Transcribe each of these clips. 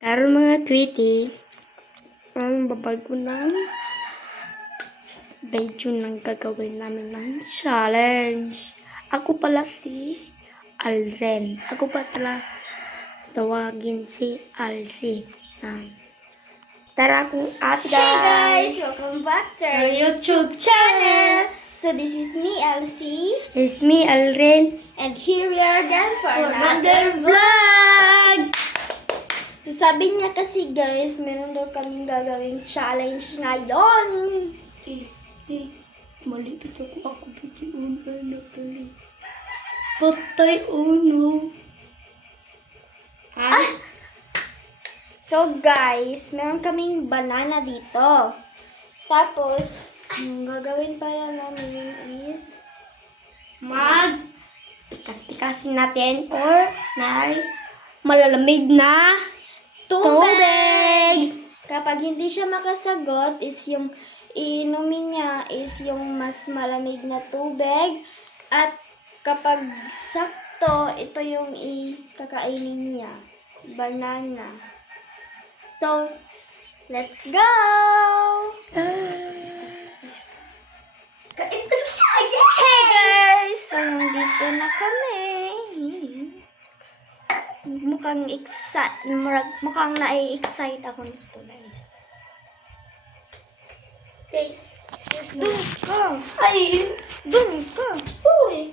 Karon mga tweety, ang babago ng video ng gagawin namin ng challenge. Ako pala si Alren. Ako pa pala tawagin si Alsi. Tara kung at Hey guys! Welcome back to our YouTube channel! So this is me, Elsie. It's me, Alren. And here we are again for Another another vlog! So sabi niya kasi guys, meron daw kaming gagawing challenge ngayon. Malipit ako bitiun na kali. Patay uno. So guys, meron kaming banana dito. Tapos, ang gagawin pala namin is pikas-pikasin natin or malalamig na tubig. Kapag hindi siya makasagot, is yung iinumin niya is yung mas malamig na tubig. At kapag sakto, ito yung ikakainin niya. Banana. So, let's go! Hey guys! So, nandito na kami. Mukhang nai-excite ako nito guys. Okay, Doon ka! Ay! Doon ka! Uy!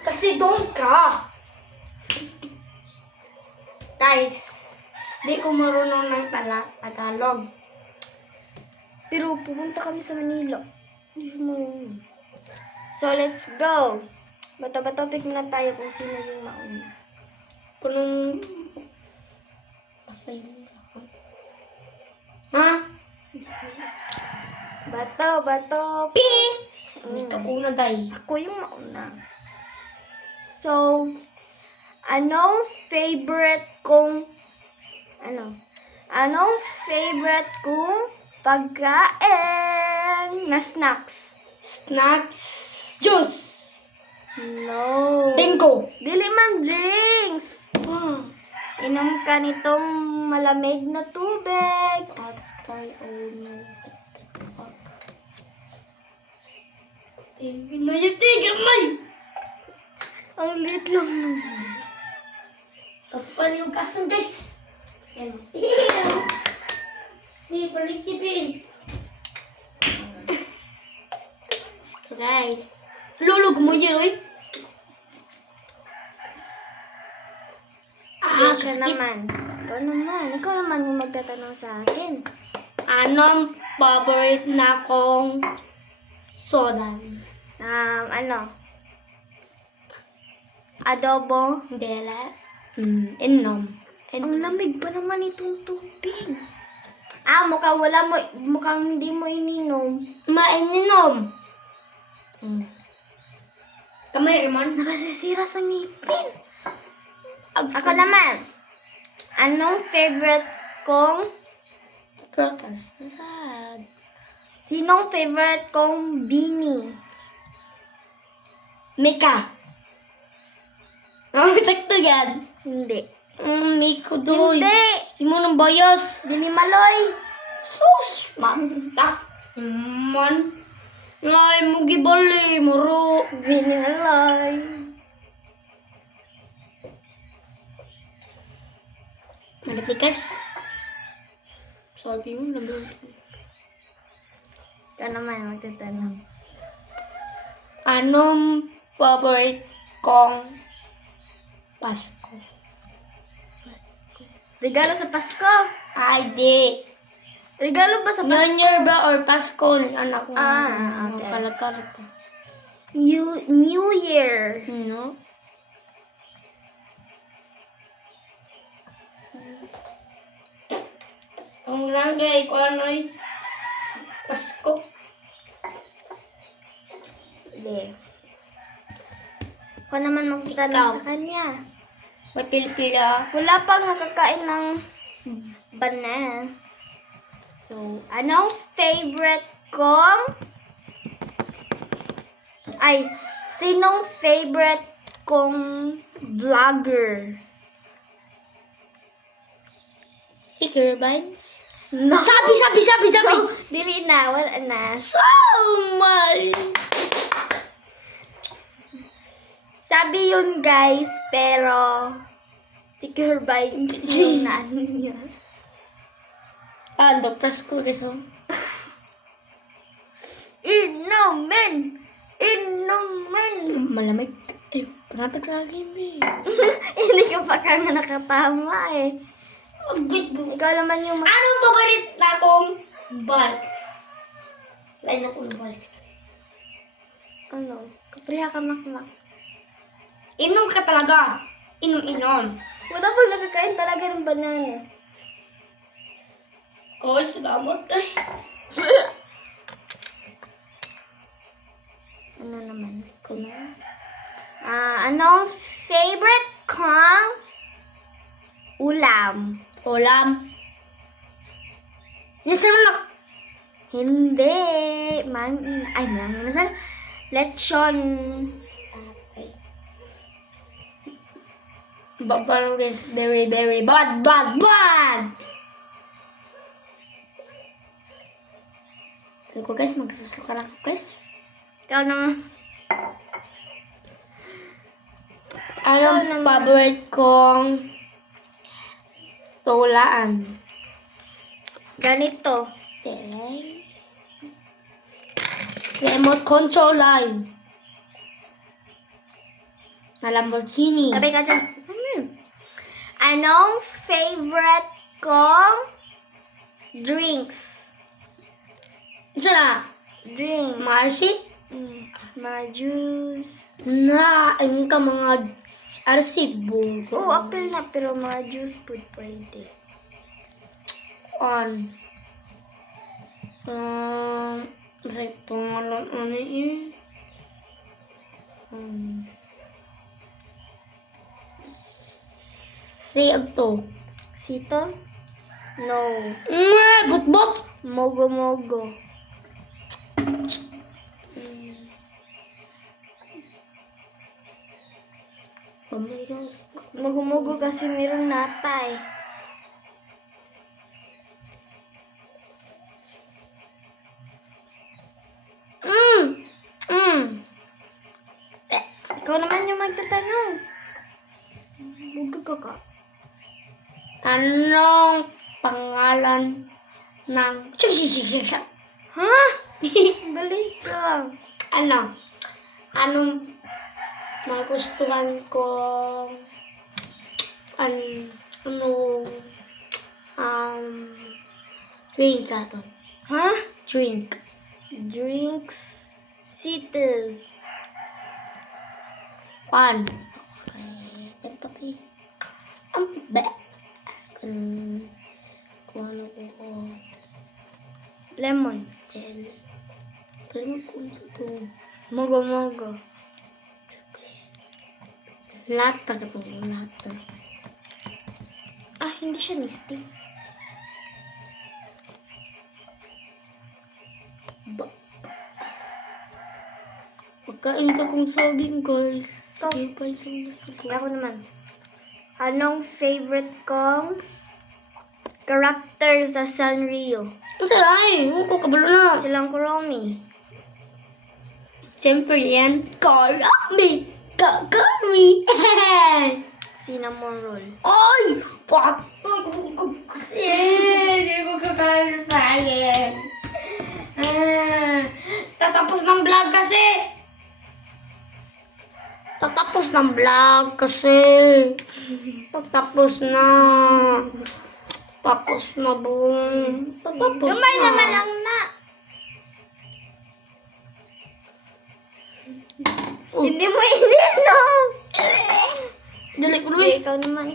kasi doon ka. Guys, di ko marunong ng Tagalog. Pero pupunta kami sa Manila. So, let's go! Bato-bato pick na tayo kung sino yung mauna. Punong pasay ako. Ha? Bato, pick! Dito una, day. Ako yung mauna. So, anong favorite kong pagkain na snacks? Snacks. Juice. No. Bingo. Dili man drinks. Inom ka nitong malamig na tubig. Patay uno. Ginayati gamay. Ang liit lang nun. Tapuan yung kasan, guys. Yan. Hindi, palikipin. So, guys. Lulog mo yun, oy. Ikaw naman. Ikaw naman yung magtatanong sa akin. Anong favorite na kong soda? Adobo. Dela. Inom. Ang lamig pa naman itong tubig. Mukhang hindi mo ininom. Maininom. Kamay, Ramon. Nakasisira sa ngipin. Ako naman. Anong favorite kong... Crotas. Sad. Sinong favorite kong bini? Mika. Sakto yan. Hindi. Miko doy. Hindi. Imo ng bayas. Bini Maloy. Sus. Mata. Man. Ngay mo gibali. Muro. Bini Maloy. Malipikas. Sabi mo naman. Ito naman, magtatanong. Anong favorite kong Pasko? Regalo sa Pasko. Ay, di. Regalo ba sa New Pasko? Year ba or Pasko? Anak mo. Okay. Kalakar ko. New Year. No? Ang langgay ko ano'y Pasko. Hindi. Ako naman Ikaw. magtatanong sa kanya. May pila-pila. Wala pang nakakain ng banana. So, anong favorite kong... sinong favorite kong vlogger? Sticker vines? No. Sabi! Dili na, wala na. So much! Sabi yun guys, pero sticker vines yung naano niya. Dr. School guys, oh. Inumin! Malamig. Pangatag sa akin, eh. Hindi ka pa ka nga nakatama eh. Ikaw naman yung Anong paborit na akong bike? Line akong bike. ano, kapriha ka makmak. Inom ka talaga. Inom. Wala po nagkakain talaga ng banana. Oh, salamat eh. Ano naman? Anong favorite kong ulam? Ulam. Yes, sir. Hindi. Nasaan? Lechon. Okay. Parang this very, very bad. Sabi ko guys, magsusuka lang ako guys. Ikaw naman. Anong favorite kong tulaan? Ganito. Remote control line. Na Lamborghini. Sabi ka dyan. Anong favorite kong drinks? Isa na. Drink. Marcy? Mga juice. Ayun ka mga arsibo. Oo, apple na, pero mga juice food pwede. Kasi pangalan ano yun? Siyag to. Sito? No. Bot. Mogo. Mogo kasi meron nata eh. Ikaw naman yung magtatanong. Mogo ka. Anong pangalan ng... Ha? Balik ka. Anong magustuhan ko drink ka ba? Ha? Drink. Drinks. Sito. Okay. Papi. Ang best. Kung ano ko. Lemon. Lemon kung sa to. Mogo. Lata ka to. Lata. Hindi siya misty. Pagkain ka kung saging guys. Sige pa isang gusto ko. Ako naman. Anong favorite kong character sa Sanrio? Ang saray! Huwag ko kabalo na. Silang Kuromi. Siyempre yan. Karami! Cinnamon roll. Ay! Patay ko kasi! Hindi ko kakain ng saging. Tatapos ng vlog kasi! Tatapos na. Tapos na, boom. Tatapos Gamay na. naman lang na. Hindi mo ininom. Dali ko Okay, ikaw naman.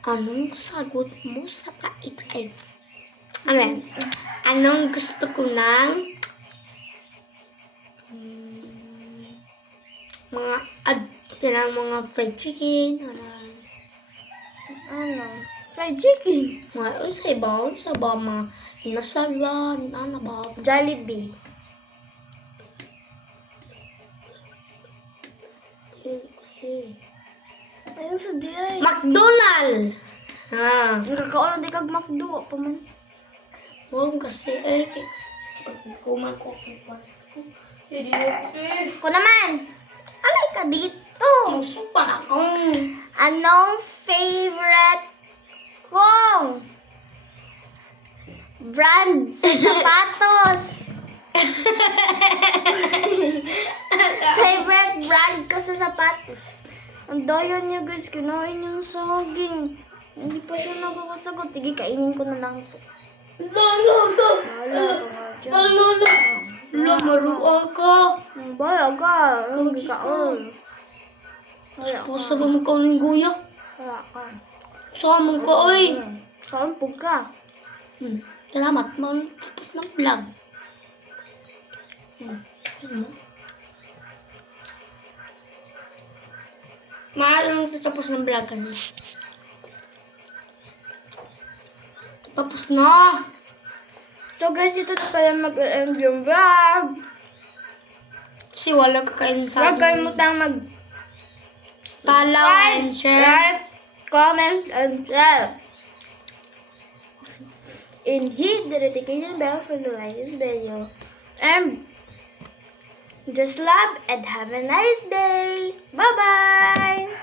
Anong sagot mo sa pait-ay? Ano yan? Anong gusto ko ng mga fried chicken, Fried chicken. mga sa ibaw, mga inasalan, ba? Jollibee. Ayun sa diay. McDonald's! Ha. Ang kakaon di kag McDo pa man. Huwag kasi ay pag kuman ko ang kwarto. Hindi na ko Ko naman. Alay ka dito. Musupan ako. Anong favorite kong brand sa sapatos? Favorite brand ko sa sapatos. Ang daya niya guys, kinain niya sa saging. Hindi pa siya nagkakasagot. Sige, kainin ko na lang ito. Maruol ka. Baya ka. Hindi ka. Pusa ba mo kaunin guya? Wala ka. Saan mo ka, oy? Kampog ka. Salamat, tapos ng vlog. Mahal nung tapos ng vlog ano? Tapos na. So guys, dito na pala mag-end yung vlog. Kasi wala kakain sa Huwag kalimutang follow and share. like, comment, and share. And hit the notification bell for the latest video. And just love and have a nice day. Bye-bye!